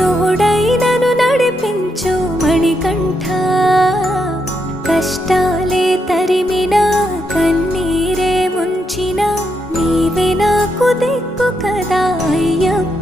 తోడైనను నడిపించు మణికంఠ కష్టాలే తరిమినా కన్నీరే ముంచిన నీవే నాకు దిక్కు కదా అయ్యప్ప